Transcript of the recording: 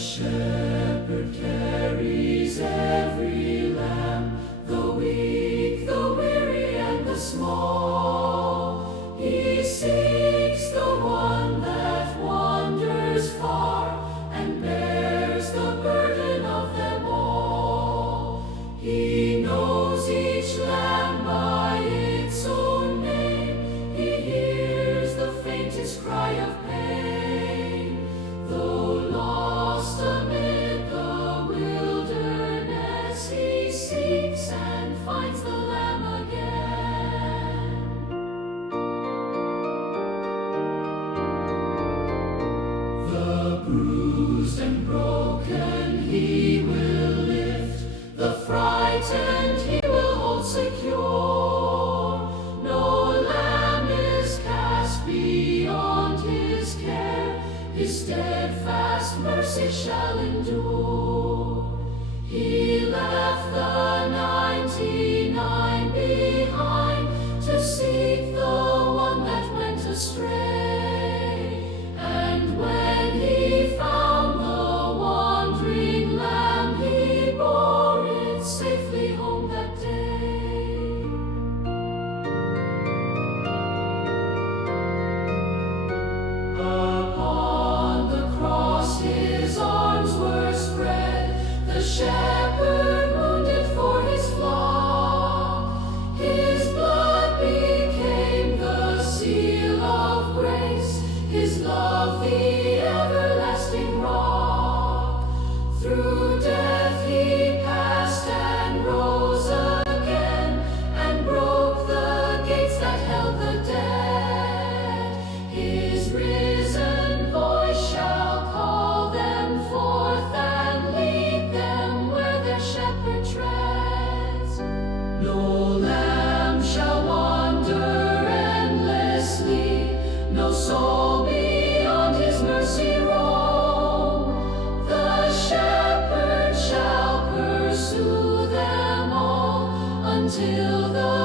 shepherd carries every lamb, the weak, the weary, and the small. He seeks the one that wanders far and bears the burden of them all. He knows each lamb by its own name. He hears the faintest cry of pain. Though lost amid the wilderness, he seeks and finds the lamb again. The bruised and broken he will lift, the frightened he will hold secure. No lamb is cast beyond his care, his steadfast mercy shall endure. He left the 99 behind to seek the one that went astray. And when he found the wandering lamb, he bore it safely home that day. Upon the cross his arms were spread, the shepherd wounded for his flock. His blood became the seal of grace, his love the everlasting rock. Through death he passed and rose again, and broke the gates that held the dead. His risen voice shall call them forth and lead them where their shepherd treads. No lamb shall wander endlessly, no soul beyond his mercy roam. The shepherd shall pursue them all until the